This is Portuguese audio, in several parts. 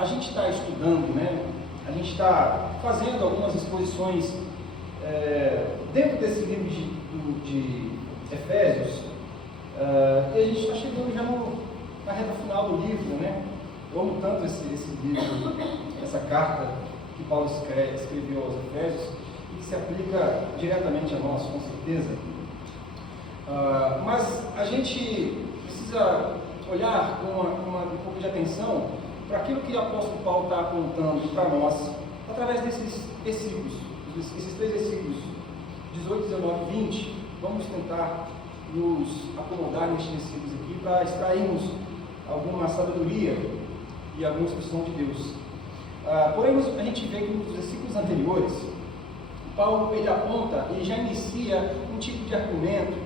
a gente está estudando, né? A gente está fazendo algumas exposições dentro desse livro de Efésios, e a gente está chegando já na reta final do livro, né? Eu amo tanto esse livro, essa carta que Paulo escreveu aos Efésios, e que se aplica diretamente a nós, com certeza. Mas a gente precisa olhar com um pouco de atenção para aquilo que o apóstolo Paulo está apontando para nós, através desses versículos, esses 3 versículos, 18, 19 e 20. Vamos tentar nos acomodar nestes versículos aqui para extrairmos alguma sabedoria e alguma expressão de Deus. Porém, a gente vê que nos versículos anteriores, Paulo ele aponta, ele já inicia um tipo de argumento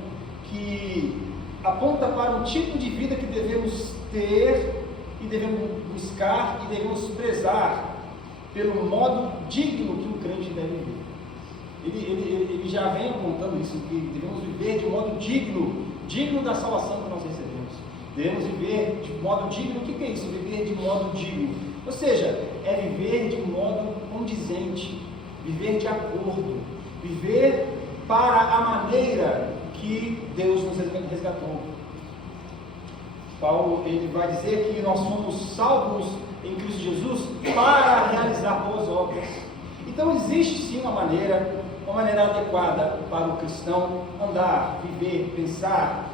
que aponta para um tipo de vida que devemos ter e devemos buscar e devemos prezar pelo modo digno que um crente deve viver. Ele já vem apontando isso, que devemos viver de modo digno da salvação que nós recebemos. Devemos viver de modo digno. O que é isso? Viver de modo digno. Ou seja, é viver de modo condizente, viver de acordo, viver para a maneira que Deus nos resgatou. Paulo ele vai dizer que nós somos salvos em Cristo Jesus para realizar boas obras. Então existe sim uma maneira adequada para o cristão andar, viver, pensar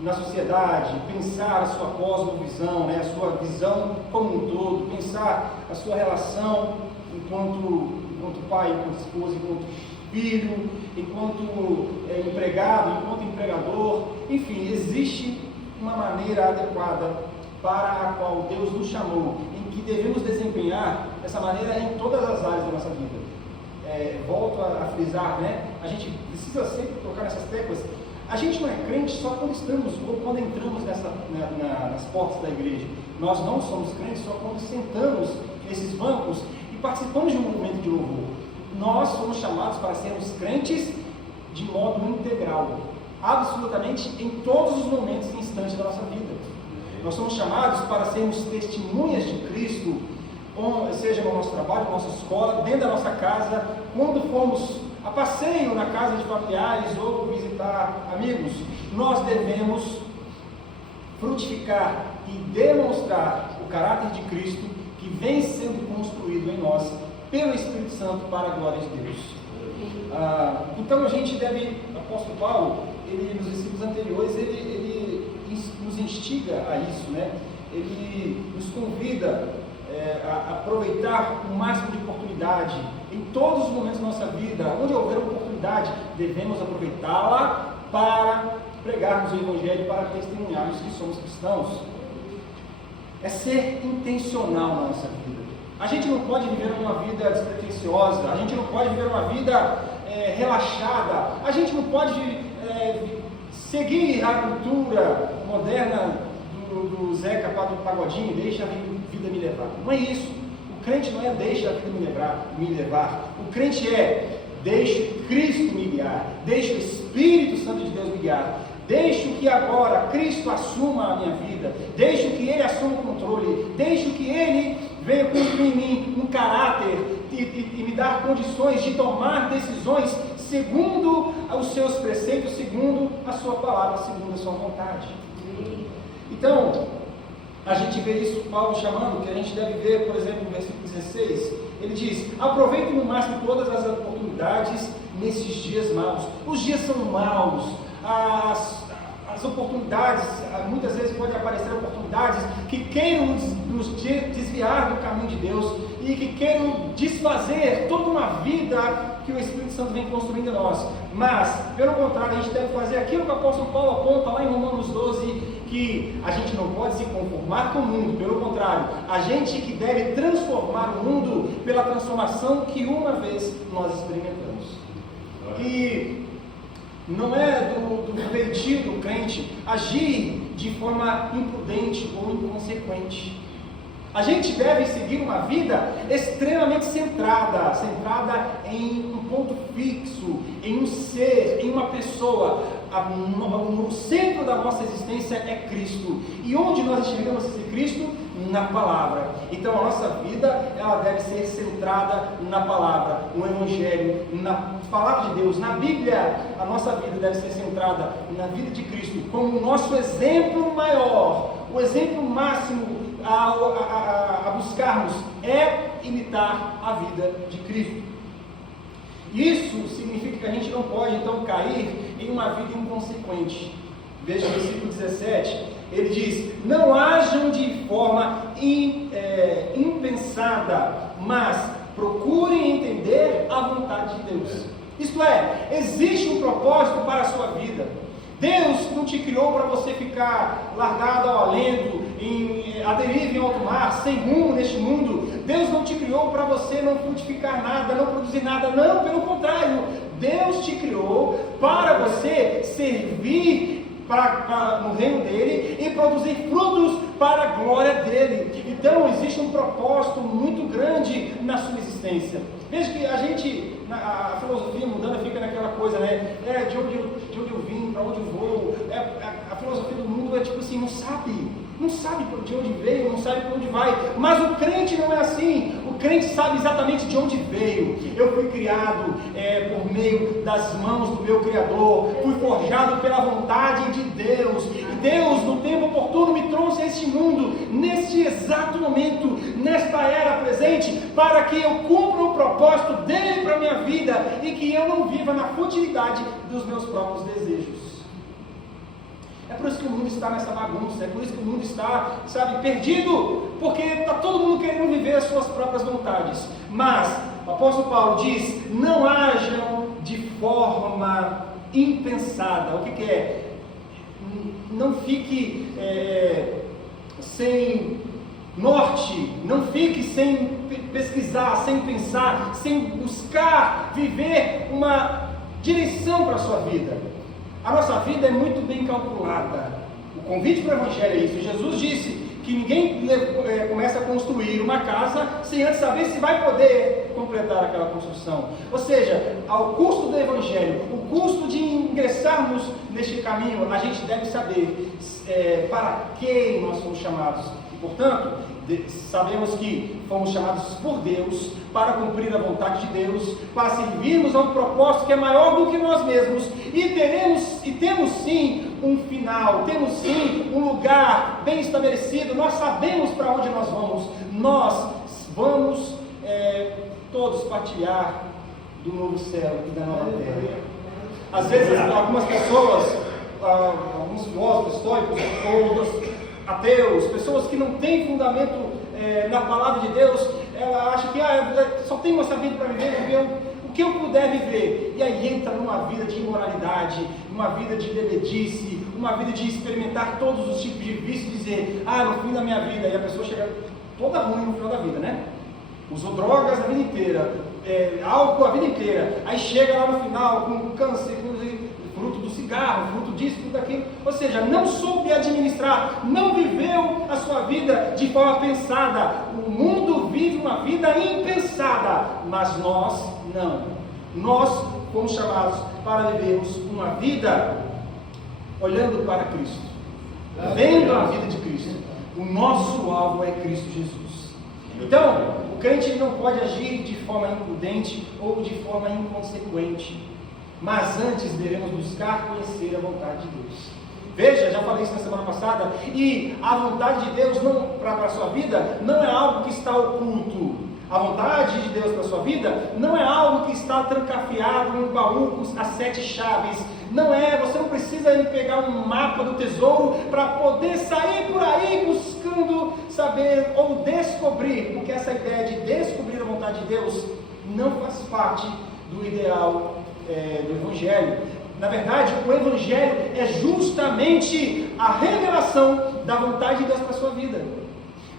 na sociedade, pensar a sua cosmovisão, né, a sua visão como um todo, pensar a sua relação enquanto pai, enquanto esposa, enquanto filho, enquanto empregado, enquanto empregador. Enfim, existe uma maneira adequada para a qual Deus nos chamou, em que devemos desempenhar essa maneira em todas as áreas da nossa vida. Volto a frisar, né? A gente precisa sempre tocar nessas teclas. A gente não é crente só quando estamos ou quando entramos nas portas da igreja. Nós não somos crentes só quando sentamos nesses bancos e participamos de um movimento de louvor. Nós somos chamados para sermos crentes de modo integral, absolutamente em todos os momentos e instantes da nossa vida. Nós somos chamados para sermos testemunhas de Cristo, seja no nosso trabalho, na nossa escola, dentro da nossa casa, quando formos a passeio na casa de familiares ou visitar amigos. Nós devemos frutificar e demonstrar o caráter de Cristo que vem sendo construído em nós pelo Espírito Santo para a glória de Deus. Então a gente deve, o apóstolo Paulo, nos versículos anteriores, ele nos instiga a isso, né? Ele nos convida a aproveitar o máximo de oportunidade em todos os momentos da nossa vida. Onde houver oportunidade, devemos aproveitá-la para pregarmos o Evangelho, para testemunharmos que somos cristãos. É ser intencional na nossa vida. A gente não pode viver uma vida despretensiosa, a gente não pode viver uma vida relaxada, a gente não pode seguir a cultura moderna do Zeca Pagodinho, deixa a vida me levar. Não é isso. O crente não é deixa a vida me levar. O crente é deixa Cristo me guiar, deixa o Espírito Santo de Deus me guiar. Deixo que agora Cristo assuma a minha vida, deixo que Ele assuma o controle, deixo que Ele venha construir em mim um caráter e me dar condições de tomar decisões segundo os seus preceitos, segundo a sua palavra, segundo a sua vontade. Então, a gente vê isso, Paulo chamando, que a gente deve ver, por exemplo, no versículo 16, ele diz: aproveitem no máximo todas as oportunidades nesses dias maus. Os dias são maus, as oportunidades, muitas vezes podem aparecer oportunidades que queiram nos desviar do caminho de Deus e que queiram desfazer toda uma vida que o Espírito Santo vem construindo em nós. Mas, pelo contrário, a gente deve fazer aquilo que o apóstolo Paulo aponta lá em Romanos 12, que a gente não pode se conformar com o mundo, pelo contrário, a gente que deve transformar o mundo pela transformação que uma vez nós experimentamos. E não é do feitio do crente agir de forma imprudente ou inconsequente. A gente deve seguir uma vida extremamente centrada em um ponto fixo, em um ser, em uma pessoa. No centro da nossa existência é Cristo. E onde nós enxergamos esse Cristo? Na palavra. Então a nossa vida, ela deve ser centrada na palavra, no Evangelho, na palavra de Deus, na Bíblia. A nossa vida deve ser centrada na vida de Cristo, como o nosso exemplo maior, o exemplo máximo a buscarmos é imitar a vida de Cristo. Isso significa que a gente não pode então cair em uma vida inconsequente. Veja o versículo 17, ele diz: não hajam de forma impensada, mas procurem entender a vontade de Deus. Isto é, existe um propósito para a sua vida. Deus não te criou para você ficar largado ao alento, à deriva em alto mar, sem rumo neste mundo. Deus não te criou para você não frutificar nada, não produzir nada. Não, pelo contrário. Deus te criou para você servir no reino dele e produzir frutos para a glória dele. Então existe um propósito muito grande na sua existência. Veja que a filosofia mundana fica naquela coisa, né? De onde eu vim, para onde eu vou. A filosofia do mundo é tipo assim, não sabe de onde veio, não sabe para onde vai. Mas o crente não é assim. O crente sabe exatamente de onde veio. Eu fui criado por meio das mãos do meu Criador, fui forjado pela vontade de Deus, e Deus no tempo oportuno me trouxe a este mundo, neste exato momento, nesta era presente, para que eu cumpra o propósito dele para a minha vida, e que eu não viva na futilidade dos meus próprios desejos. É por isso que o mundo está nessa bagunça, é por isso que o mundo está, perdido, porque está todo mundo querendo viver as suas próprias vontades. Mas o apóstolo Paulo diz: não hajam de forma impensada. O que é? Não fique sem norte, não fique sem pesquisar, sem pensar, sem buscar viver uma direção para a sua vida. A nossa vida é muito bem calculada. O convite para o Evangelho é isso. Jesus disse que ninguém começa a construir uma casa sem antes saber se vai poder completar aquela construção. Ou seja, ao custo do Evangelho, o custo de ingressarmos neste caminho, a gente deve saber para quem nós fomos chamados. E, portanto, sabemos que fomos chamados por Deus para cumprir a vontade de Deus, para servirmos a um propósito que é maior do que nós mesmos, e temos sim um final, temos sim um lugar bem estabelecido. Nós sabemos para onde nós vamos todos partilhar do novo céu e da nova terra. Às vezes algumas pessoas, alguns filósofos históricos ou ateus, pessoas que não têm fundamento na palavra de Deus, ela acha que só tem essa vida para viver o que eu puder viver, e aí entra numa vida de imoralidade, numa vida de bebedice, uma vida de experimentar todos os tipos de vícios e dizer: no fim da minha vida, e a pessoa chega toda ruim no final da vida, né? Usou drogas a vida inteira, álcool a vida inteira, aí chega lá no final com câncer, fruto do cigarro, fruto disso, fruto daquilo. Ou seja, não soube administrar, não viveu a sua vida de forma pensada. O mundo vive uma vida impensada, mas nós não. Nós fomos chamados para vivermos uma vida olhando para Cristo, vendo a vida de Cristo. O nosso alvo é Cristo Jesus. Então, o crente não pode agir de forma imprudente ou de forma inconsequente, mas antes devemos buscar conhecer a vontade de Deus. Veja, já falei isso na semana passada, e a vontade de Deus para a sua vida não é algo que está oculto. A vontade de Deus para a sua vida não é algo que está trancafiado em um baú com as 7 chaves. Não é, você não precisa pegar um mapa do tesouro para poder sair por aí buscando saber ou descobrir, porque essa ideia de descobrir a vontade de Deus não faz parte do ideal do Evangelho. Na verdade, o Evangelho é justamente a revelação da vontade de Deus para a sua vida.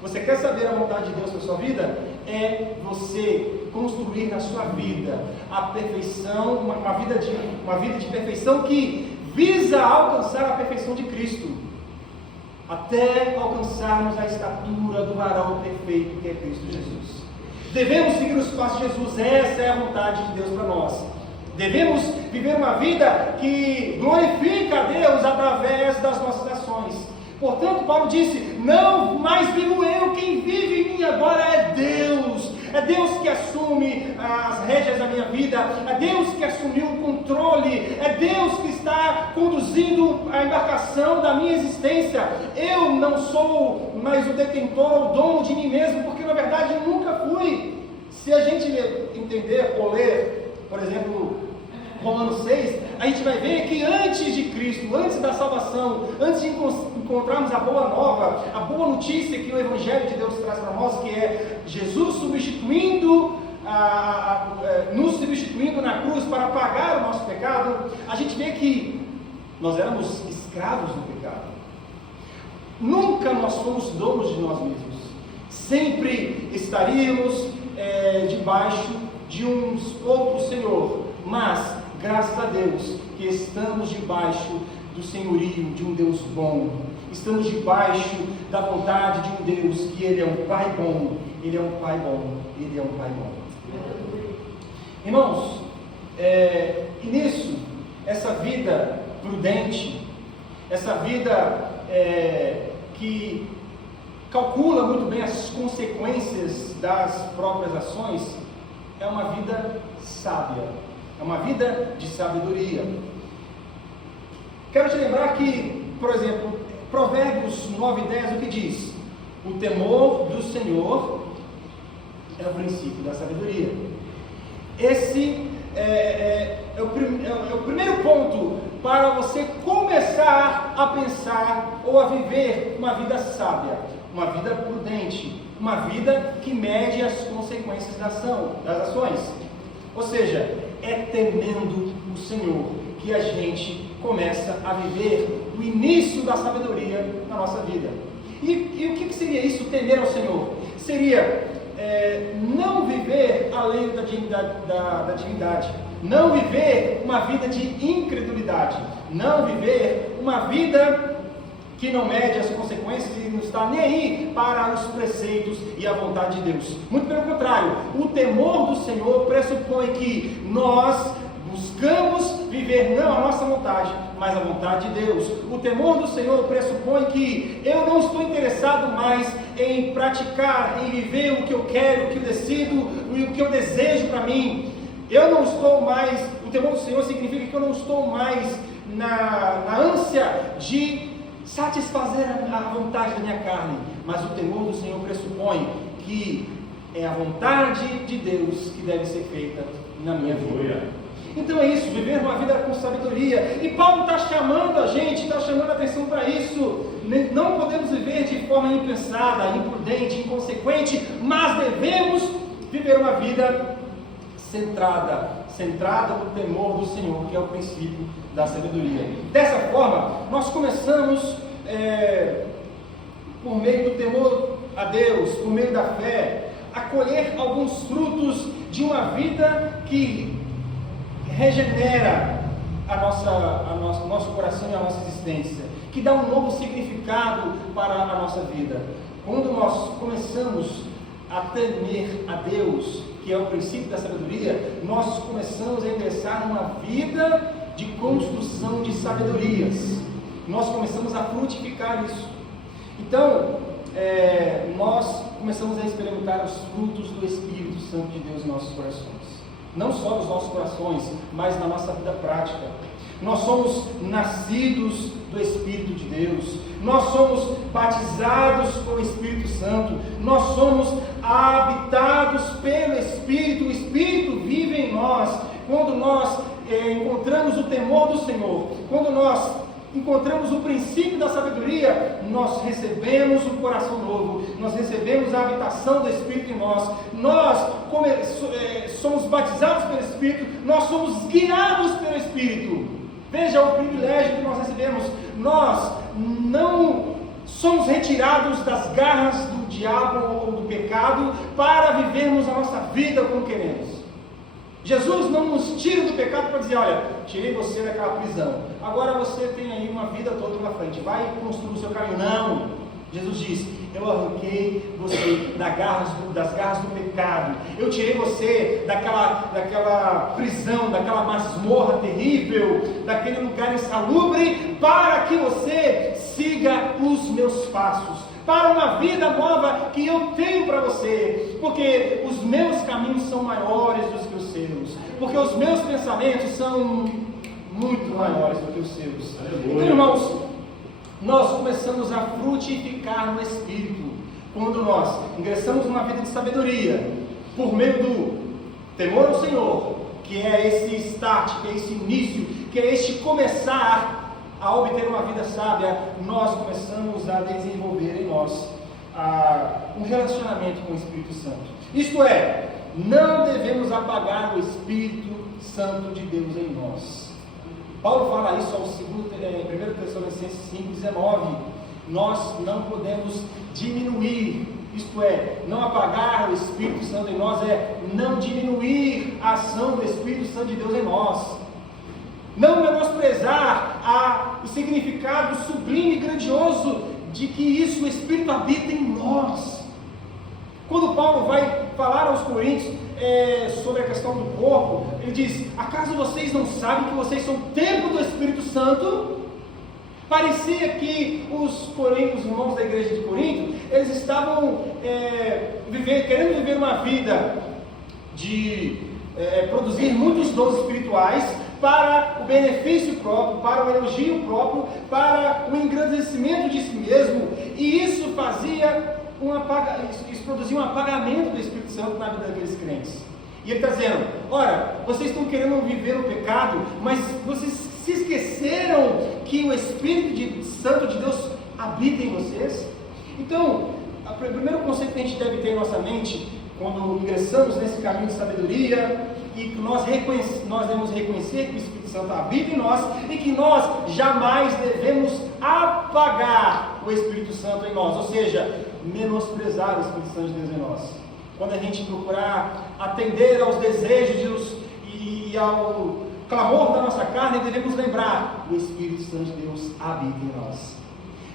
Você quer saber a vontade de Deus para a sua vida? É você construir na sua vida a perfeição, uma vida de perfeição que visa alcançar a perfeição de Cristo. até alcançarmos a estatura do varão perfeito que é Cristo Jesus. Devemos seguir os passos de Jesus, essa é a vontade de Deus para nós. Devemos viver uma vida que glorifica a Deus através das nossas ações. Portanto, Paulo disse: não mais vivo eu, quem vive em mim agora é Deus. É Deus que assume as rédeas da minha vida, é Deus que assumiu o controle, é Deus que está conduzindo a embarcação da minha existência. Eu não sou mais o detentor, o dono de mim mesmo, porque na verdade eu nunca fui. Se a gente entender ou ler, por exemplo, Romanos 6, a gente vai ver que antes de Cristo, antes da salvação, antes de encontrarmos a boa nova, a boa notícia que o Evangelho de Deus traz para nós, que é Jesus nos substituindo na cruz para pagar o nosso pecado, a gente vê que nós éramos escravos do pecado. Nunca nós fomos donos de nós mesmos. Sempre estaríamos debaixo de um outro Senhor, mas graças a Deus que estamos debaixo do senhorio de um Deus bom, estamos debaixo da vontade de um Deus que Ele é um Pai bom, Ele é um Pai bom, Ele é um Pai bom. Irmãos, e nisso, essa vida prudente, essa vida que calcula muito bem as consequências das próprias ações, é uma vida sábia. É uma vida de sabedoria. Quero te lembrar que, por exemplo, Provérbios 9:10, o que diz? O temor do Senhor é o princípio da sabedoria. Esse é o primeiro ponto para você começar a pensar ou a viver uma vida sábia, uma vida prudente, uma vida que mede as consequências das ações. Ou seja, é temendo o Senhor que a gente começa a viver o início da sabedoria na nossa vida. E o que seria isso, temer ao Senhor? Seria não viver além da divindade, não viver uma vida de incredulidade, não viver uma vida que não mede as consequências e não está nem aí para os preceitos e a vontade de Deus. Muito pelo contrário, o temor do Senhor pressupõe que nós buscamos viver não a nossa vontade, mas a vontade de Deus. O temor do Senhor pressupõe que eu não estou interessado mais em praticar, em viver o que eu quero, o que eu decido, o que eu desejo para mim. Eu não estou mais, o temor do Senhor significa que eu não estou mais na ânsia de satisfazer a vontade da minha carne, mas o temor do Senhor pressupõe que é a vontade de Deus que deve ser feita na minha vida. Então é isso, viver uma vida com sabedoria. E Paulo está chamando a gente, está chamando a atenção para isso. Não podemos viver de forma impensada, imprudente, inconsequente, mas devemos viver uma vida centrada no temor do Senhor, que é o princípio da sabedoria. Dessa forma, nós começamos, por meio do temor a Deus, por meio da fé, a colher alguns frutos de uma vida que regenera o nosso coração e a nossa existência, que dá um novo significado para a nossa vida. Quando nós começamos a temer a Deus, que é o princípio da sabedoria, nós começamos a ingressar numa vida de construção de sabedorias. Nós começamos a frutificar isso. Então, nós começamos a experimentar os frutos do Espírito Santo de Deus em nossos corações. Não só nos nossos corações, mas na nossa vida prática. Nós somos nascidos do Espírito de Deus, nós somos batizados com o Espírito Santo, nós somos habitados pelo Espírito, o Espírito vive em nós. Quando nós encontramos o temor do Senhor, quando nós encontramos o princípio da sabedoria, nós recebemos um coração novo, nós recebemos a habitação do Espírito em nós, nós somos batizados pelo Espírito, nós somos guiados pelo Espírito. Veja o privilégio que nós recebemos. Nós não somos retirados das garras do diabo ou do pecado para vivermos a nossa vida como queremos. Jesus não nos tira do pecado para dizer, olha, tirei você daquela prisão, agora você tem aí uma vida toda pela frente, vai construir o seu caminho. Não, Jesus diz, eu arranquei você das garras do pecado, eu tirei você daquela prisão, daquela masmorra terrível, daquele lugar insalubre, para que você siga os meus passos, para uma vida nova que eu tenho para você, porque os meus caminhos são maiores do que os seus, porque os meus pensamentos são muito maiores do que os seus. Então, irmãos, nós começamos a frutificar no Espírito, quando nós ingressamos numa vida de sabedoria, por meio do temor ao Senhor, que é esse start, que é esse início, que é este começar a obter uma vida sábia, nós começamos a desenvolver em nós um relacionamento com o Espírito Santo. Isto é, não devemos apagar o Espírito Santo de Deus em nós. Paulo fala isso ao 1 Tessalonicenses 5,19. Nós não podemos diminuir, isto é, não apagar o Espírito Santo em nós, é não diminuir a ação do Espírito Santo de Deus em nós. Não menosprezar o significado sublime e grandioso de que isso, o Espírito habita em nós. Quando Paulo vai falar aos Coríntios sobre a questão do corpo, ele diz, acaso vocês não sabem que vocês são templo do Espírito Santo? Parecia que os irmãos da igreja de Corinto, eles estavam querendo viver uma vida de produzir muitos dons espirituais, para o benefício próprio, para o elogio próprio, para o engrandecimento de si mesmo, e isso produzia um apagamento do Espírito Santo na vida daqueles crentes. E ele está dizendo, ora, vocês estão querendo viver o pecado, mas vocês se esqueceram que o Espírito Santo de Deus habita em vocês? Então, o primeiro conceito que a gente deve ter em nossa mente, quando ingressamos nesse caminho de sabedoria, e que nós devemos reconhecer que o Espírito Santo habita em nós, e que nós jamais devemos apagar o Espírito Santo em nós, ou seja, menosprezar o Espírito Santo de Deus em nós. Quando a gente procurar atender aos desejos e ao clamor da nossa carne, devemos lembrar, o Espírito Santo de Deus habita em nós.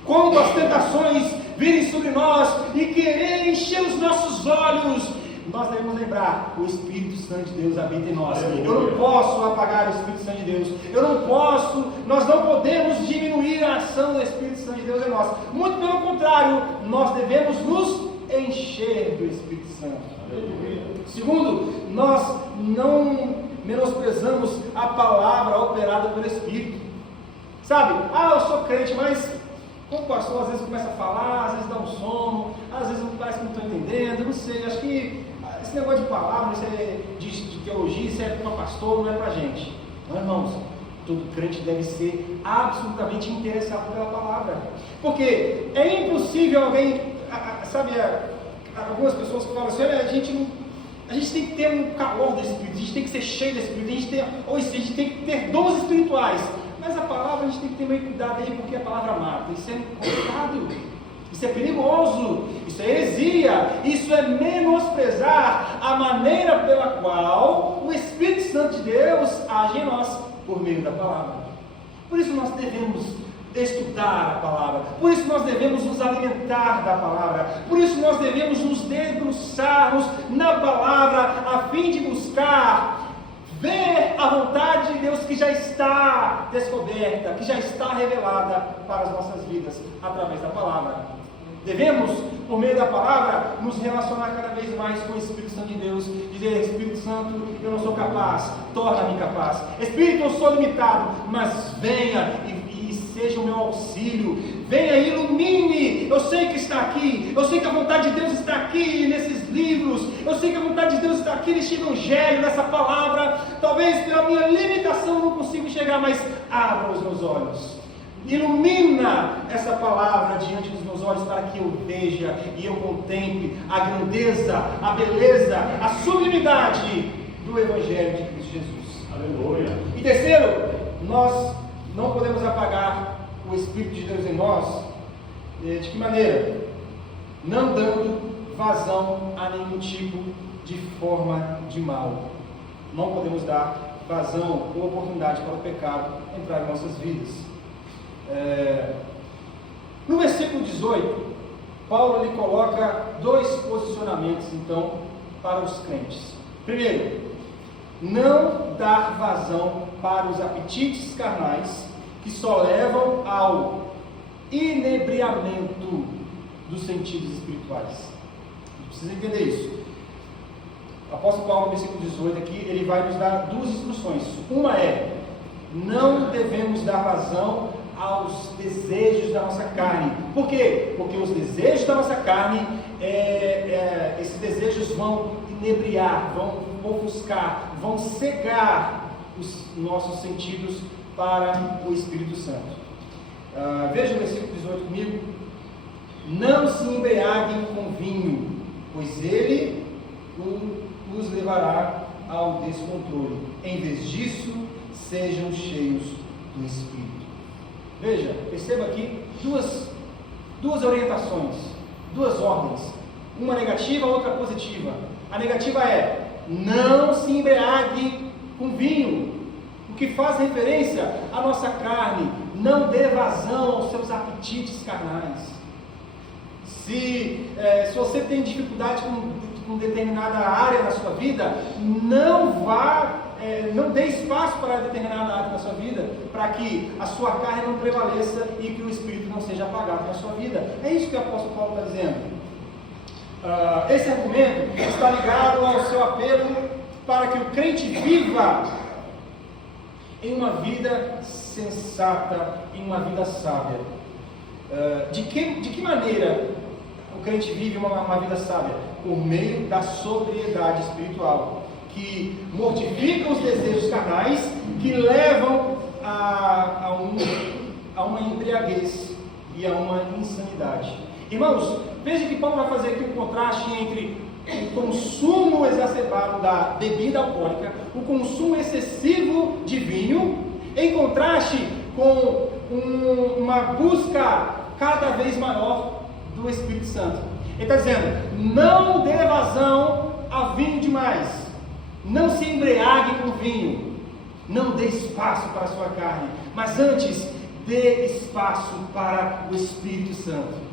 Quando as tentações virem sobre nós e quererem encher os nossos olhos, nós devemos lembrar, o Espírito Santo de Deus habita em nós. Eu não posso apagar o Espírito Santo de Deus. Nós não podemos diminuir a ação do Espírito Santo de Deus em nós. Muito pelo contrário, nós devemos nos encher do Espírito Santo. Segundo, nós não menosprezamos a palavra operada pelo Espírito. Sabe, eu sou crente, mas como pastor, às vezes começa a falar, às vezes dá um sono, às vezes parece que não estou entendendo, não sei, acho que esse negócio de palavra, isso de teologia, isso é para pastor, não é para gente. Não, irmãos, todo crente deve ser absolutamente interessado pela palavra, porque é impossível alguém, algumas pessoas que falam assim, olha, a gente tem que ter um calor do Espírito, a gente tem que ser cheio do Espírito, a gente tem que ter dons espirituais, mas a palavra a gente tem que ter meio cuidado aí, porque a palavra mata. Isso é complicado, isso é perigoso, isso é heresia, isso é menosprezar a maneira pela qual o Espírito Santo de Deus age em nós por meio da palavra. Por isso nós devemos estudar a palavra, por isso nós devemos nos alimentar da palavra, por isso nós devemos nos debruçarmos na palavra, a fim de buscar ver a vontade de Deus que já está descoberta, que já está revelada para as nossas vidas através da palavra. Devemos, por meio da palavra, nos relacionar cada vez mais com o Espírito Santo de Deus, dizer, Espírito Santo, eu não sou capaz, torna-me capaz. Espírito, eu sou limitado, mas venha e seja o meu auxílio, venha e ilumine. Eu sei que está aqui, eu sei que a vontade de Deus está aqui nesses livros, eu sei que a vontade de Deus está aqui neste evangelho, nessa palavra. Talvez pela minha limitação eu não consiga enxergar, mas abra os meus olhos, ilumina essa palavra diante dos meus olhos, para que eu veja e eu contemple a grandeza, a beleza, a sublimidade do evangelho de Cristo Jesus. Aleluia. E terceiro, nós não podemos apagar o Espírito de Deus em nós. De que maneira? Não dando vazão a nenhum tipo de forma de mal. não podemos dar vazão ou oportunidade para o pecado entrar em nossas vidas. No versículo 18, Paulo ele coloca dois posicionamentos, então, para os crentes. Primeiro, não dar vazão para os apetites carnais que só levam ao inebriamento dos sentidos espirituais. A gente precisa entender isso. O apóstolo Paulo, no versículo 18 aqui, ele vai nos dar duas instruções. Uma é, não devemos dar vazão aos desejos da nossa carne. Por quê? Porque os desejos da nossa carne, esses desejos vão inebriar, vão ofuscar, vão cegar os nossos sentidos para o Espírito Santo. Veja o versículo 18 comigo. Não se embriaguem com vinho, pois ele os levará ao descontrole. Em vez disso, sejam cheios do Espírito. Veja, perceba aqui duas orientações, duas ordens, uma negativa, outra positiva. A negativa é, não se embriague com vinho, o que faz referência à nossa carne. Não dê vazão aos seus apetites carnais. Se você tem dificuldade com determinada área da sua vida, não dê espaço para determinada área da sua vida, para que a sua carne não prevaleça e que o Espírito não seja apagado na sua vida. É isso que o apóstolo Paulo está dizendo. Esse argumento está ligado ao seu apelo para que o crente viva em uma vida sensata, em uma vida sábia. De que maneira o crente vive uma vida sábia? Por meio da sobriedade espiritual, que mortifica os desejos carnais, que levam a uma embriaguez e a uma insanidade. Irmãos, veja que Paulo vai fazer aqui um contraste entre o consumo exacerbado da bebida alcoólica, o consumo excessivo de vinho, em contraste com uma busca cada vez maior do Espírito Santo. Ele está dizendo, não dê vazão a vinho demais, não se embriague com vinho, não dê espaço para a sua carne, mas antes dê espaço para o Espírito Santo.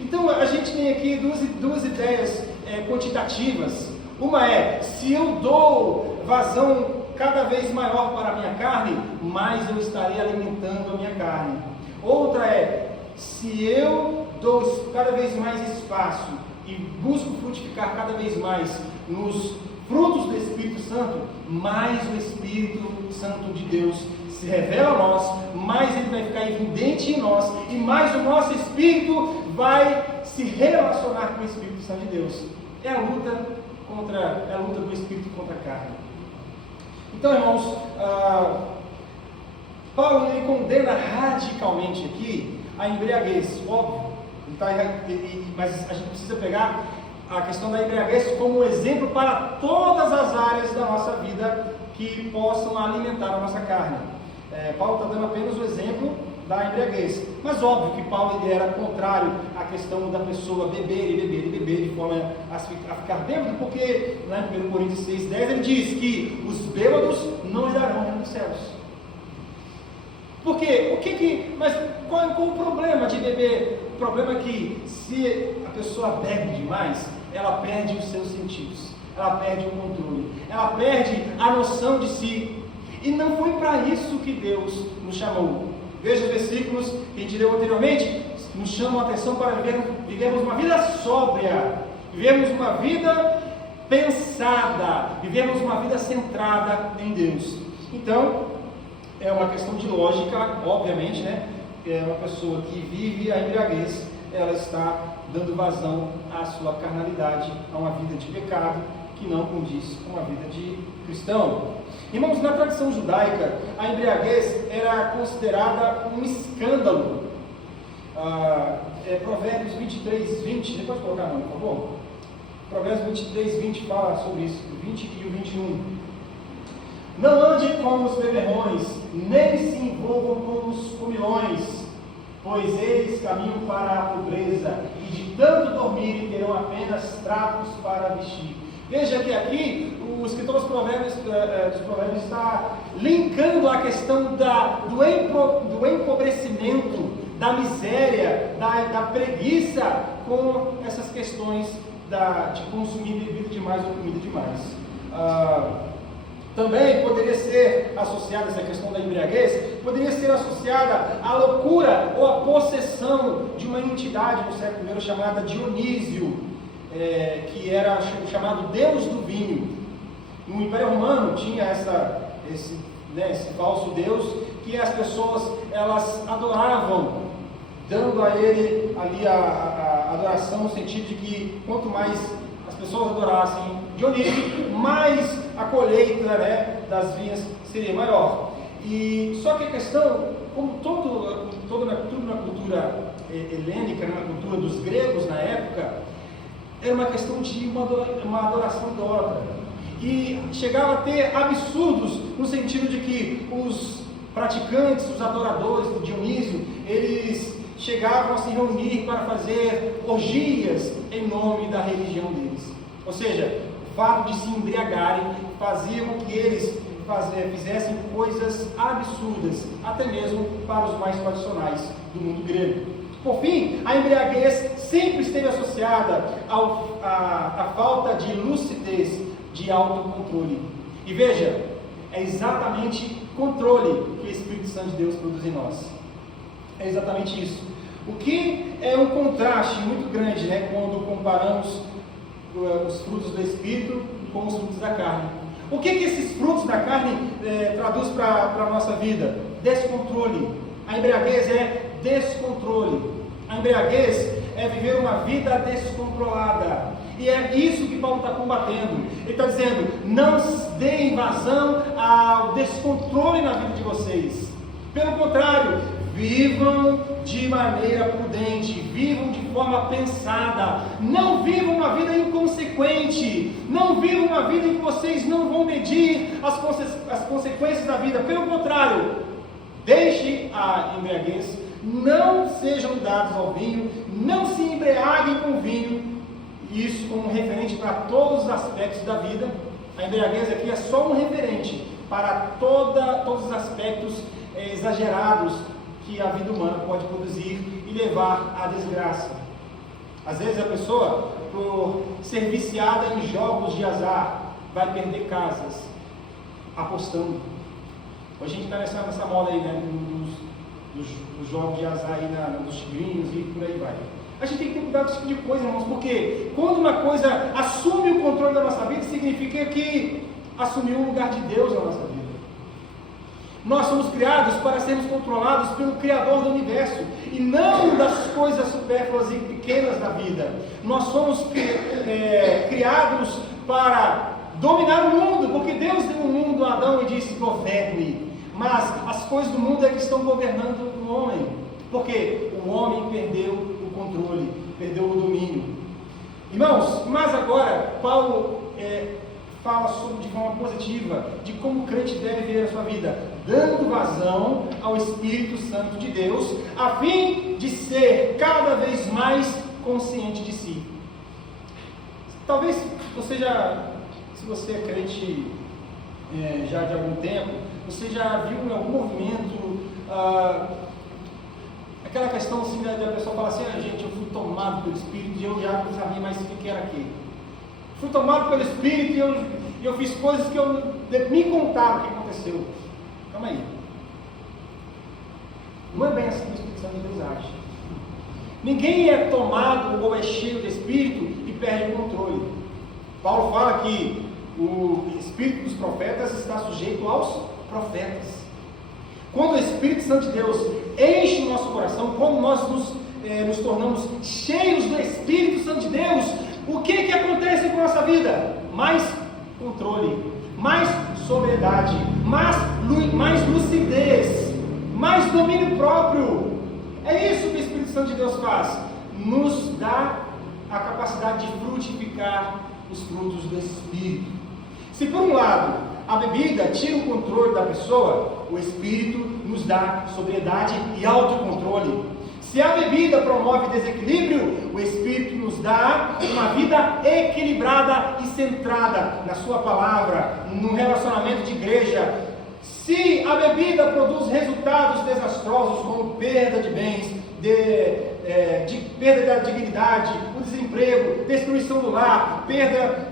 Então a gente tem aqui duas ideias quantitativas. Uma é, se eu dou vazão cada vez maior para a minha carne, mais eu estarei alimentando a minha carne. Outra é, se eu dou cada vez mais espaço e busco frutificar cada vez mais nos frutos do Espírito Santo, mais o Espírito Santo de Deus se revela a nós, mais ele vai ficar evidente em nós, e mais o nosso espírito vai se relacionar com o Espírito Santo de Deus. É a luta do Espírito contra a carne. Então, irmãos, Paulo ele condena radicalmente aqui a embriaguez, óbvio, mas a gente precisa pegar a questão da embriaguez como um exemplo para todas as áreas da nossa vida que possam alimentar a nossa carne. Paulo está dando apenas o exemplo da embriaguez, mas óbvio que Paulo ele era contrário à questão da pessoa beber de forma a ficar bêbado, porque em 1 Coríntios 6,10 ele diz que os bêbados não herdarão o reino dos céus. Por quê? Mas qual o problema de beber? O problema é que se a pessoa bebe demais, ela perde os seus sentidos, ela perde o controle, ela perde a noção de si. E não foi para isso que Deus nos chamou. Veja os versículos que a gente leu anteriormente, nos chamam a atenção para vivermos uma vida sóbria, vivermos uma vida pensada, vivermos uma vida centrada em Deus. Então, é uma questão de lógica, obviamente, né? É uma pessoa que vive a embriaguez, ela está dando vazão à sua carnalidade, a uma vida de pecado que não condiz com a vida de cristão. Irmãos, na tradição judaica, a embriaguez era considerada um escândalo. Provérbios 23:20, depois colocar não, por favor. Provérbios 23:20 fala sobre isso, o 20 e o 21. Não ande com os beberrões, nem se envolvam com os comilões, pois eles caminham para a pobreza, e de tanto dormirem terão apenas trapos para vestir. Veja que aqui o escritor dos Provérbios está linkando a questão do empobrecimento, da miséria, da preguiça com essas questões de consumir bebida demais ou comida demais. Também poderia ser associada essa questão da embriaguez, poderia ser associada à loucura ou à possessão de uma entidade no século I chamada Dionísio, que era chamado Deus do vinho. No Império Romano tinha esse falso Deus que as pessoas elas adoravam, dando a ele ali a adoração no sentido de que quanto mais as pessoas adorassem Dionísio, mais a colheita das vinhas seria maior. E só que a questão, como tudo na cultura helênica, na cultura dos gregos na época, era uma questão de uma adoração idólatra. E chegava a ter absurdos no sentido de que os praticantes, os adoradores do Dionísio, eles chegavam a se reunir para fazer orgias em nome da religião deles. Ou seja, o fato de se embriagarem faziam que eles fizessem coisas absurdas, até mesmo para os mais tradicionais do mundo grego. Por fim, a embriaguez sempre esteve associada à falta de lucidez, de autocontrole. E veja, é exatamente controle que o Espírito Santo de Deus produz em nós. É exatamente isso. O que é um contraste muito grande, quando comparamos os frutos do Espírito com os frutos da carne. O que esses frutos da carne traduz para a nossa vida? Descontrole. A embriaguez é descontrole. A embriaguez é viver uma vida descontrolada. E é isso que Paulo está combatendo. Ele está dizendo, não deem vazão ao descontrole na vida de vocês. Pelo contrário, vivam de maneira prudente, vivam de forma pensada, não vivam uma vida inconsequente, não vivam uma vida em que vocês não vão medir as consequências da vida. Pelo contrário, deixem a embriaguez, não sejam dados ao vinho, não se embriaguem com vinho, isso como referente para todos os aspectos da vida. A embriaguez aqui é só um referente para todos os aspectos exagerados que a vida humana pode produzir e levar à desgraça. Às vezes a pessoa, por ser viciada em jogos de azar, vai perder casas apostando. Hoje a gente está nessa moda aí, dos jogos de azar aí, nos tigrinhos e por aí vai. A gente tem que ter cuidado com esse tipo de coisa, irmãos, porque quando uma coisa assume o controle da nossa vida, significa que assumiu o lugar de Deus na nossa vida. Nós somos criados para sermos controlados pelo Criador do Universo e não das coisas supérfluas e pequenas da vida. Nós somos criados para dominar o mundo, porque Deus deu o mundo a Adão e disse, governe. Mas as coisas do mundo é que estão governando o homem, porque o homem perdeu o controle, perdeu o domínio. Irmãos, mas agora Paulo fala de forma positiva de como o crente deve viver a sua vida, dando vazão ao Espírito Santo de Deus, a fim de ser cada vez mais consciente de si. Talvez se você é crente já de algum tempo, você já viu em algum movimento aquela questão assim, da pessoa falar assim, gente, eu fui tomado pelo Espírito e eu já não sabia mais o que era aquilo. Fui tomado pelo Espírito e eu fiz coisas que me contaram o que aconteceu. Calma aí. Não é bem assim que o Espírito Santo de Deus age. Ninguém é tomado ou é cheio de Espírito e perde o controle. Paulo fala que o Espírito dos profetas está sujeito aos profetas. Quando o Espírito Santo de Deus enche o nosso coração, quando nós nos tornamos cheios do Espírito Santo de Deus, o que acontece com a nossa vida? Mais controle, mais sobriedade, mais lucidez, mais domínio próprio. É isso que o Espírito Santo de Deus faz, nos dá a capacidade de frutificar os frutos do Espírito. Se por um lado a bebida tira o controle da pessoa, o Espírito nos dá sobriedade e autocontrole. Se a bebida promove desequilíbrio, o Espírito nos dá uma vida equilibrada e centrada na sua palavra, no relacionamento de igreja. Se a bebida produz resultados desastrosos, como perda de bens, de perda da dignidade, o desemprego, destruição do lar, perda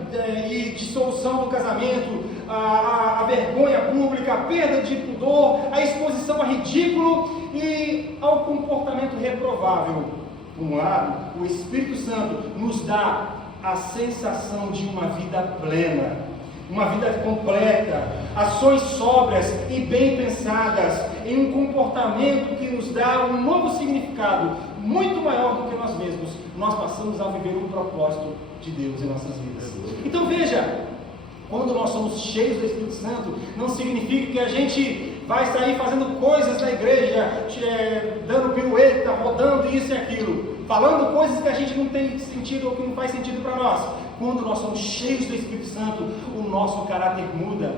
e dissolução do casamento, a vergonha pública, a perda de pudor, a exposição a ridículo e ao comportamento reprovável. Por um lado, o Espírito Santo nos dá a sensação de uma vida plena, uma vida completa, ações sóbrias e bem pensadas, em um comportamento que nos dá um novo significado, muito maior do que nós mesmos. Nós passamos a viver um propósito de Deus em nossas vidas. Então veja, quando nós somos cheios do Espírito Santo, não significa que a gente vai sair fazendo coisas na igreja, dando pirueta, rodando isso e aquilo, falando coisas que a gente não tem sentido ou que não faz sentido para nós. Quando nós somos cheios do Espírito Santo, o nosso caráter muda.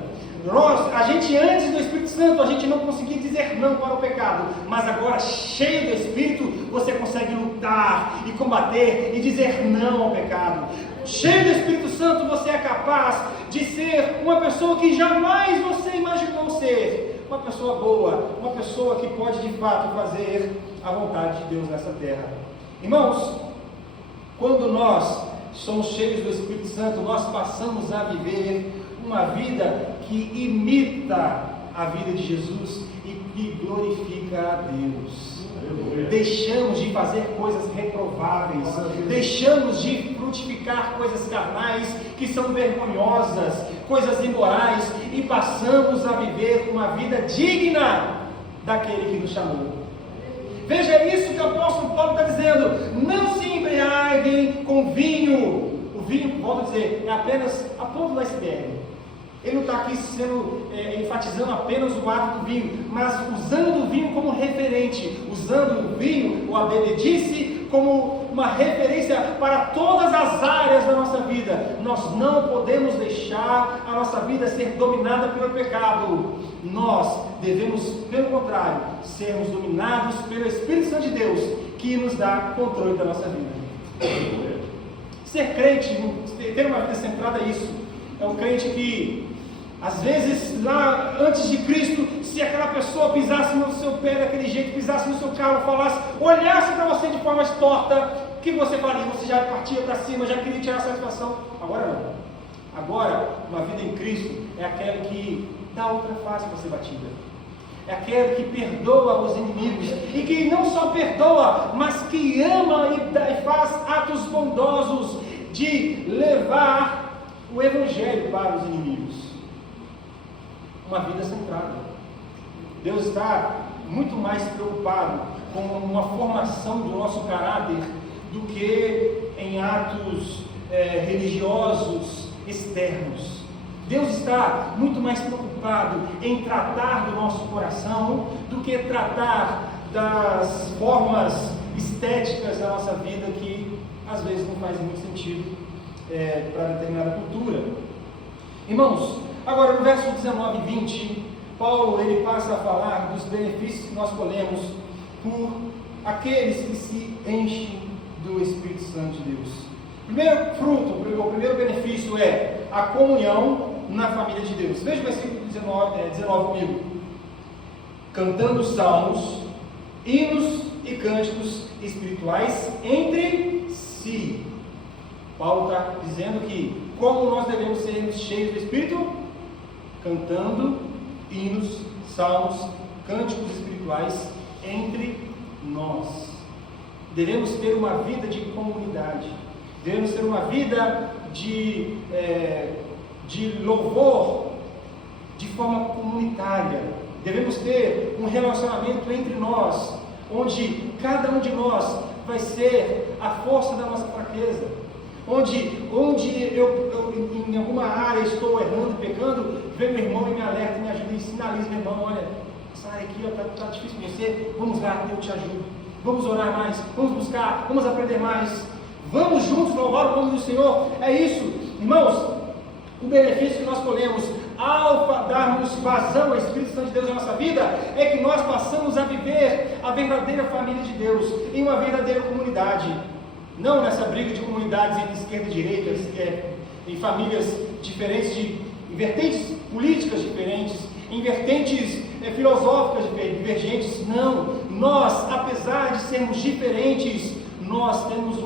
A gente antes do Espírito Santo, a gente não conseguia dizer não para o pecado, mas agora cheio do Espírito, você consegue lutar e combater e dizer não ao pecado. Cheio do Espírito Santo, você é capaz de ser uma pessoa que jamais você imaginou ser, uma pessoa boa, uma pessoa que pode de fato fazer a vontade de Deus nessa terra. Irmãos, quando nós somos cheios do Espírito Santo, nós passamos a viver uma vida que imita a vida de Jesus e que glorifica a Deus. Deixamos de fazer coisas reprováveis, deixamos de frutificar coisas carnais que são vergonhosas, coisas imorais, e passamos a viver uma vida digna daquele que nos chamou. Veja isso que o apóstolo Paulo está dizendo: não se embriaguem com vinho. O vinho, volto a dizer, é apenas a ponta do iceberg. Ele não está aqui enfatizando apenas o ato do vinho, mas usando o vinho como referente, usando o vinho, ou a bebedice, como uma referência para todas as áreas da nossa vida. Nós não podemos deixar a nossa vida ser dominada pelo pecado. Nós devemos, pelo contrário, sermos dominados pelo Espírito Santo de Deus, que nos dá controle da nossa vida. Ser crente, ter uma vida centrada nisso, é um crente que, às vezes, lá antes de Cristo, se aquela pessoa pisasse no seu pé daquele jeito, pisasse no seu carro, falasse, olhasse para você de forma torta, o que você faria? Você já partia para cima, já queria tirar a satisfação? Agora não. Agora, uma vida em Cristo é aquela que dá outra face para ser batida. É aquele que perdoa os inimigos, e que não só perdoa, mas que ama e faz atos bondosos de levar o Evangelho para os inimigos. Uma vida centrada. Deus está muito mais preocupado com uma formação do nosso caráter do que em atos religiosos externos. Deus está muito mais preocupado em tratar do nosso coração do que tratar das formas estéticas da nossa vida, que às vezes não faz muito sentido para determinada cultura. Irmãos, agora no verso 19 e 20, Paulo ele passa a falar dos benefícios que nós colhemos por aqueles que se enchem do Espírito Santo de Deus. O primeiro fruto, o primeiro benefício é a comunhão na família de Deus. Veja o versículo 19 comigo. Cantando salmos, hinos e cânticos espirituais entre si. Paulo está dizendo que como nós devemos ser cheios do Espírito? Cantando hinos, salmos, cânticos espirituais entre nós. Devemos ter uma vida de comunidade. Devemos ter uma vida de louvor de forma comunitária. Devemos ter um relacionamento entre nós, onde cada um de nós vai ser a força da nossa fraqueza. Onde eu em alguma área estou errando, pecando, vem meu irmão e me alerta, me ajuda e sinaliza, meu irmão, olha, essa área aqui está difícil para você, vamos lá, eu te ajudo. Vamos orar mais, vamos buscar, vamos aprender mais. Vamos juntos louvar o nome do Senhor. É isso, irmãos. O benefício que nós colhemos ao darmos vazão ao Espírito Santo de Deus na nossa vida é que nós passamos a viver a verdadeira família de Deus, em uma verdadeira comunidade. Não nessa briga de comunidades entre esquerda e direita, em famílias diferentes, em vertentes políticas diferentes, em vertentes filosóficas divergentes. Não, nós, apesar de sermos diferentes, nós temos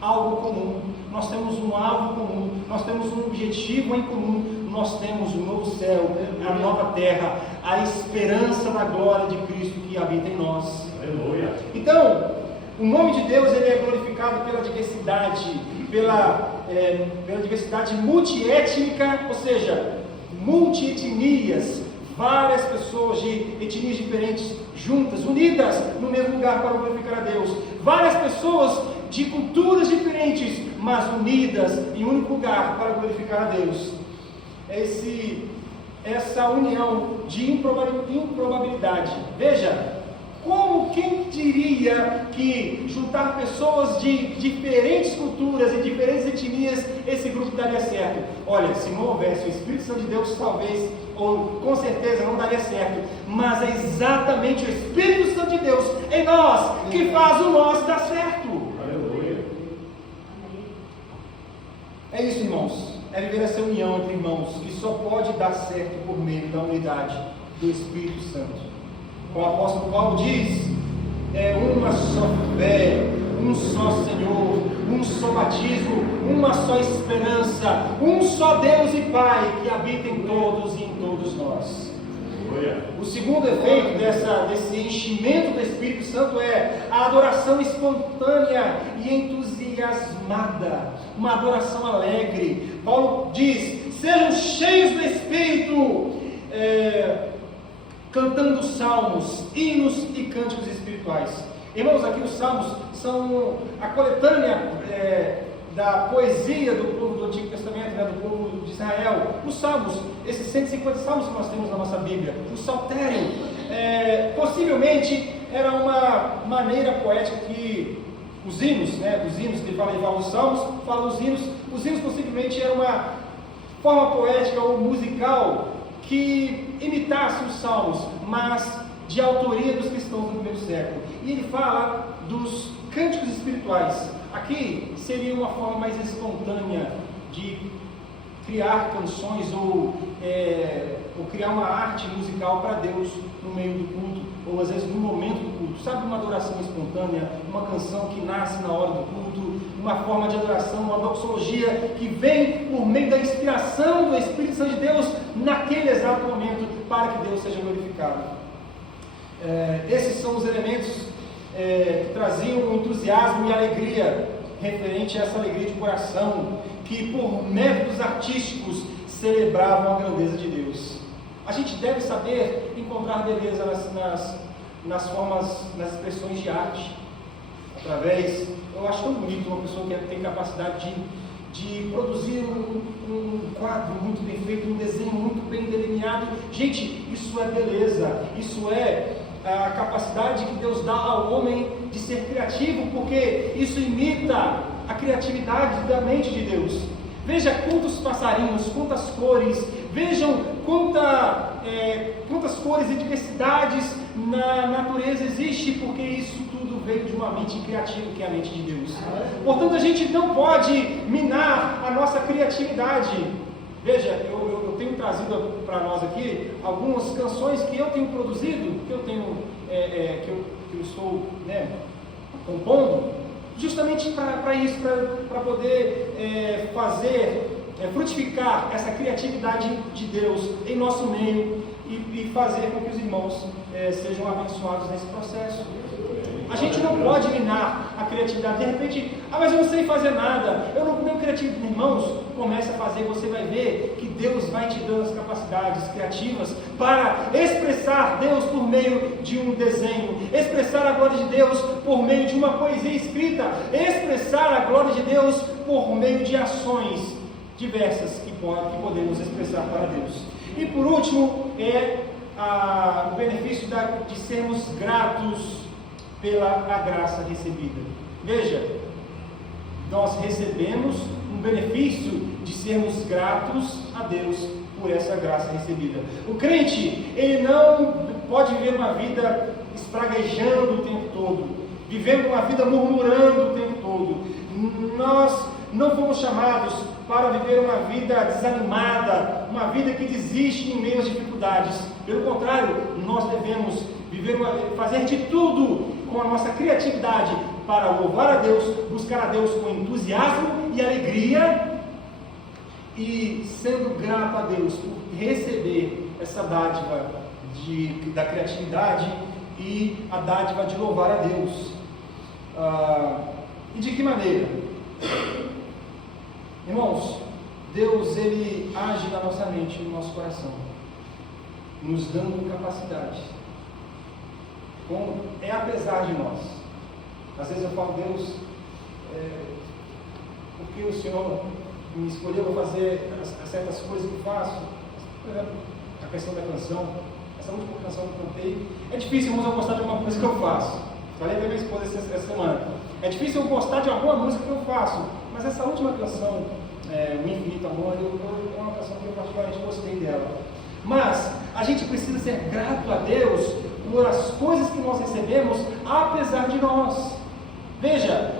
algo comum, nós temos um alvo comum, nós temos um objetivo em comum, nós temos o novo céu, a nova terra, a esperança da glória de Cristo que habita em nós. Aleluia. Então, o nome de Deus ele é glorificado pela diversidade, pela diversidade multiétnica, ou seja, multietnias, várias pessoas de etnias diferentes juntas, unidas no mesmo lugar para glorificar a Deus, várias pessoas de culturas diferentes, mas unidas em um único lugar para glorificar a Deus. Essa união de improbabilidade. Veja, quem diria que juntar pessoas de diferentes culturas e diferentes etnias, esse grupo daria certo? Olha, se não houvesse o Espírito Santo de Deus, talvez, ou com certeza não daria certo, mas é exatamente o Espírito Santo de Deus em nós que faz o nosso dar certo. Aleluia. É isso, irmãos, é viver essa união entre irmãos, que só pode dar certo por meio da unidade do Espírito Santo. Como o apóstolo Paulo diz, é uma só fé, um só Senhor, um só batismo, uma só esperança, um só Deus e Pai que habita em todos e em todos nós. O segundo efeito desse enchimento do Espírito Santo é a adoração espontânea e entusiasmada, uma adoração alegre. Paulo diz: sejam cheios do Espírito, cantando salmos, hinos e cânticos espirituais. Irmãos, aqui os salmos são a coletânea da poesia do povo do Antigo Testamento, do povo de Israel. Os salmos, esses 150 salmos que nós temos na nossa Bíblia, o saltério, possivelmente era uma maneira poética que os hinos, os hinos que ele fala os salmos, fala os hinos possivelmente era uma forma poética ou musical que imitasse os salmos, mas de autoria dos cristãos do primeiro século. E ele fala dos cânticos espirituais. Aqui seria uma forma mais espontânea de criar canções ou criar uma arte musical para Deus no meio do culto, ou às vezes no momento do culto. Sabe, uma adoração espontânea, uma canção que nasce na hora do culto, uma forma de adoração, uma doxologia que vem por meio da inspiração do Espírito Santo de Deus naquele exato momento para que Deus seja glorificado. Esses são os elementos que traziam entusiasmo e alegria, referente a essa alegria de coração, que por métodos artísticos celebravam a grandeza de Deus. A gente deve saber encontrar beleza nas formas, nas expressões de arte, eu acho tão bonito uma pessoa que tem capacidade de produzir um quadro muito bem feito, um desenho muito bem delineado. Gente, isso é beleza, isso é a capacidade que Deus dá ao homem de ser criativo, porque isso imita a criatividade da mente de Deus. Veja quantos passarinhos, quantas cores, vejam quantas cores e diversidades na natureza existe, porque isso tudo veio de uma mente criativa, que é a mente de Deus. Portanto, a gente não pode minar a nossa criatividade. Veja, eu tenho trazido para nós aqui algumas canções que eu tenho produzido, que eu estou compondo, justamente para isso, para poder frutificar essa criatividade de Deus em nosso meio e fazer com que os irmãos sejam abençoados nesse processo. A gente não pode minar a criatividade. De repente, mas eu não sei fazer nada, eu não tenho criatividade. Irmãos, comece a fazer, você vai ver que Deus vai te dando as capacidades criativas para expressar Deus por meio de um desenho, expressar a glória de Deus por meio de uma poesia escrita, expressar a glória de Deus por meio de ações diversas que podemos expressar para Deus. E por último, o benefício de sermos gratos pela a graça recebida. Veja, nós recebemos um benefício de sermos gratos a Deus por essa graça recebida. O crente, ele não pode viver uma vida espraguejando o tempo todo, vivendo uma vida murmurando o tempo todo. Nós não fomos chamados para viver uma vida desanimada, uma vida que desiste em meio às dificuldades. Pelo contrário, nós devemos fazer de tudo com a nossa criatividade para louvar a Deus, buscar a Deus com entusiasmo e alegria, e sendo grato a Deus por receber essa dádiva da criatividade e a dádiva de louvar a Deus. E de que maneira? Irmãos, Deus, Ele age na nossa mente, no nosso coração, nos dando capacidade. É apesar de nós. Às vezes eu falo, Deus, porque o Senhor me escolheu para fazer certas coisas que faço. Por exemplo, a questão da canção, essa última canção que eu cantei, é difícil, irmãos, eu gostar de alguma coisa que eu faço. Falei para minha esposa essa semana. É difícil eu gostar de alguma música que eu faço, mas essa última canção, O Infinito Amor, é uma canção que eu particularmente gostei dela. Mas a gente precisa ser grato a Deus por as coisas que nós recebemos, apesar de nós. Veja,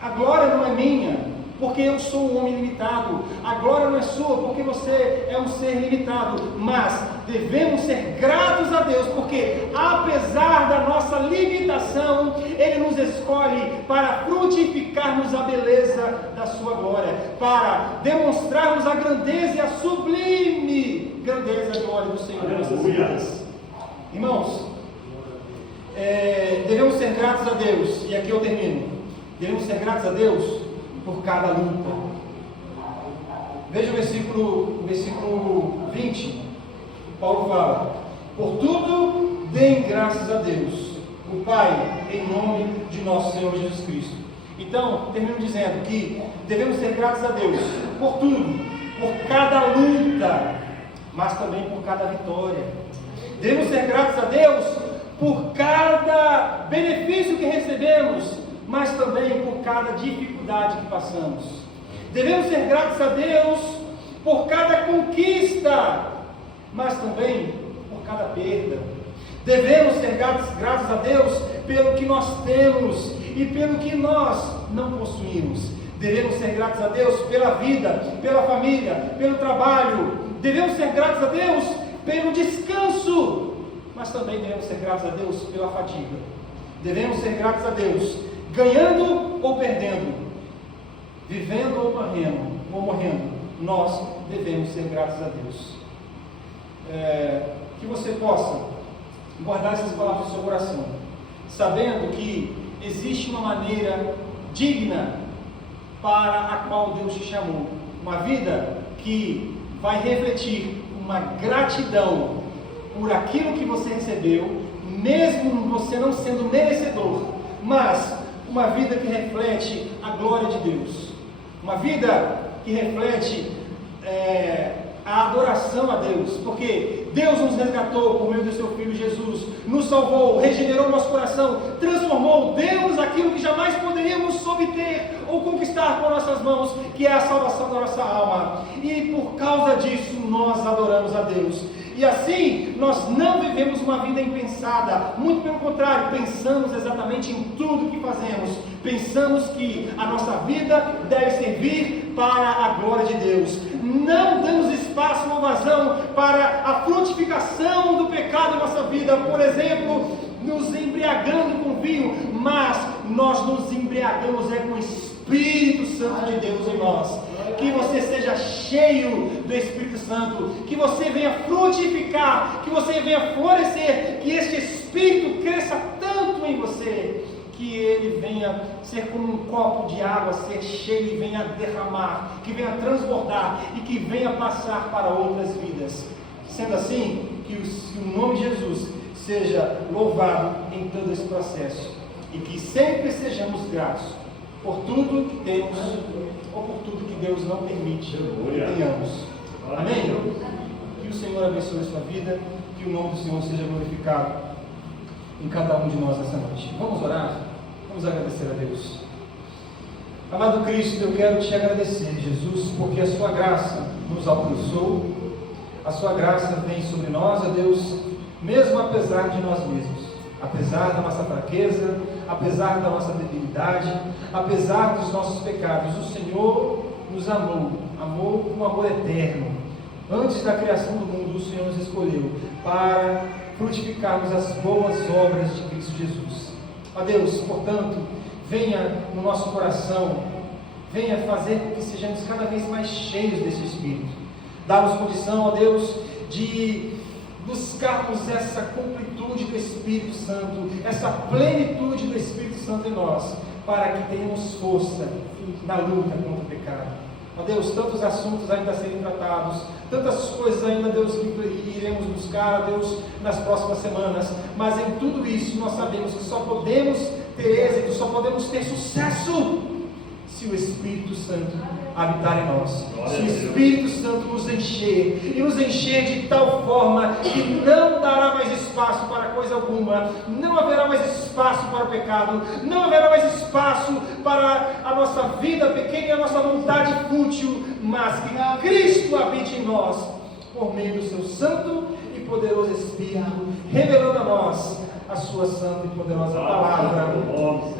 a glória não é minha, porque eu sou um homem limitado. A glória não é sua, porque você é um ser limitado. Mas devemos ser gratos a Deus, porque apesar da nossa limitação, Ele nos escolhe para frutificarmos a beleza da sua glória, para demonstrarmos a grandeza e a sublime grandeza da glória do Senhor em nossas vidas. Irmãos, devemos ser gratos a Deus, e aqui eu termino. Devemos ser gratos a Deus por cada luta. Veja o versículo 20. Paulo fala: por tudo deem graças a Deus, o Pai, em nome de nosso Senhor Jesus Cristo. Então, termino dizendo que devemos ser gratos a Deus por tudo, por cada luta, mas também por cada vitória. Devemos ser gratos a Deus por cada benefício que recebemos, mas também por cada dificuldade que passamos. Devemos ser gratos a Deus por cada conquista, mas também por cada perda. Devemos ser gratos a Deus pelo que nós temos e pelo que nós não possuímos. Devemos ser gratos a Deus pela vida, pela família, pelo trabalho. Devemos ser gratos a Deus pelo descanso, mas também devemos ser gratos a Deus pela fadiga. Devemos ser gratos a Deus ganhando ou perdendo, vivendo ou morrendo, nós devemos ser gratos a Deus. Que você possa guardar essas palavras no seu coração, sabendo que existe uma maneira digna para a qual Deus te chamou, uma vida que vai refletir uma gratidão por aquilo que você recebeu, mesmo você não sendo merecedor, mas uma vida que reflete a glória de Deus, uma vida que reflete a adoração a Deus, porque Deus nos resgatou por meio do seu Filho Jesus, nos salvou, regenerou nosso coração, transformou, deu-nos aquilo que jamais poderíamos obter ou conquistar com nossas mãos, que é a salvação da nossa alma, e por causa disso nós adoramos a Deus. E assim, nós não vivemos uma vida impensada, muito pelo contrário, pensamos exatamente em tudo que fazemos, pensamos que a nossa vida deve servir para a glória de Deus, não damos espaço ou vazão para a frutificação do pecado em nossa vida, por exemplo, nos embriagando com vinho, mas nós nos embriagamos com o Espírito Santo de Deus em nós. Que você seja cheio do Espírito Santo, que você venha frutificar, que você venha florescer, que este Espírito cresça tanto em você, que ele venha ser como um copo de água, ser cheio e venha derramar, que venha transbordar e que venha passar para outras vidas. Sendo assim, que o nome de Jesus seja louvado em todo esse processo e que sempre sejamos gratos por tudo que temos ou por tudo que Deus não permite que tenhamos. Amém? Que o Senhor abençoe a sua vida, que o nome do Senhor seja glorificado em cada um de nós essa noite. Vamos orar? Vamos agradecer a Deus. Amado Cristo, eu quero te agradecer, Jesus, porque a sua graça nos alcançou, a sua graça vem sobre nós, ó Deus, mesmo apesar de nós mesmos. Apesar da nossa fraqueza, apesar da nossa debilidade, apesar dos nossos pecados, o Senhor nos amou com amor eterno. Antes da criação do mundo, o Senhor nos escolheu para frutificarmos as boas obras de Cristo Jesus. Ó Deus, portanto, venha no nosso coração, venha fazer com que sejamos cada vez mais cheios desse Espírito. Dá-nos condição, ó Deus, de buscarmos essa completude do Espírito Santo, essa plenitude do Espírito Santo em nós, para que tenhamos força na luta contra o pecado. Ó Deus, tantos assuntos ainda a serem tratados, tantas coisas ainda, Deus, que iremos buscar, Deus, nas próximas semanas, mas em tudo isso nós sabemos que só podemos ter êxito, só podemos ter sucesso se o Espírito Santo habitar em nós, se o Espírito Santo nos encher, e nos encher de tal forma que não dará mais espaço para coisa alguma, não haverá mais espaço para o pecado, não haverá mais espaço para a nossa vida pequena e a nossa vontade fútil, mas que Cristo habite em nós, por meio do seu santo e poderoso Espírito, revelando a nós a sua santa e poderosa palavra,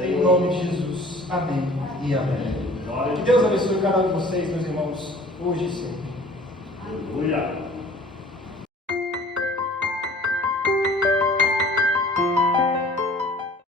em nome de Jesus. Amém e amém. Que Deus abençoe cada um de vocês, meus irmãos, hoje e sempre. Aleluia.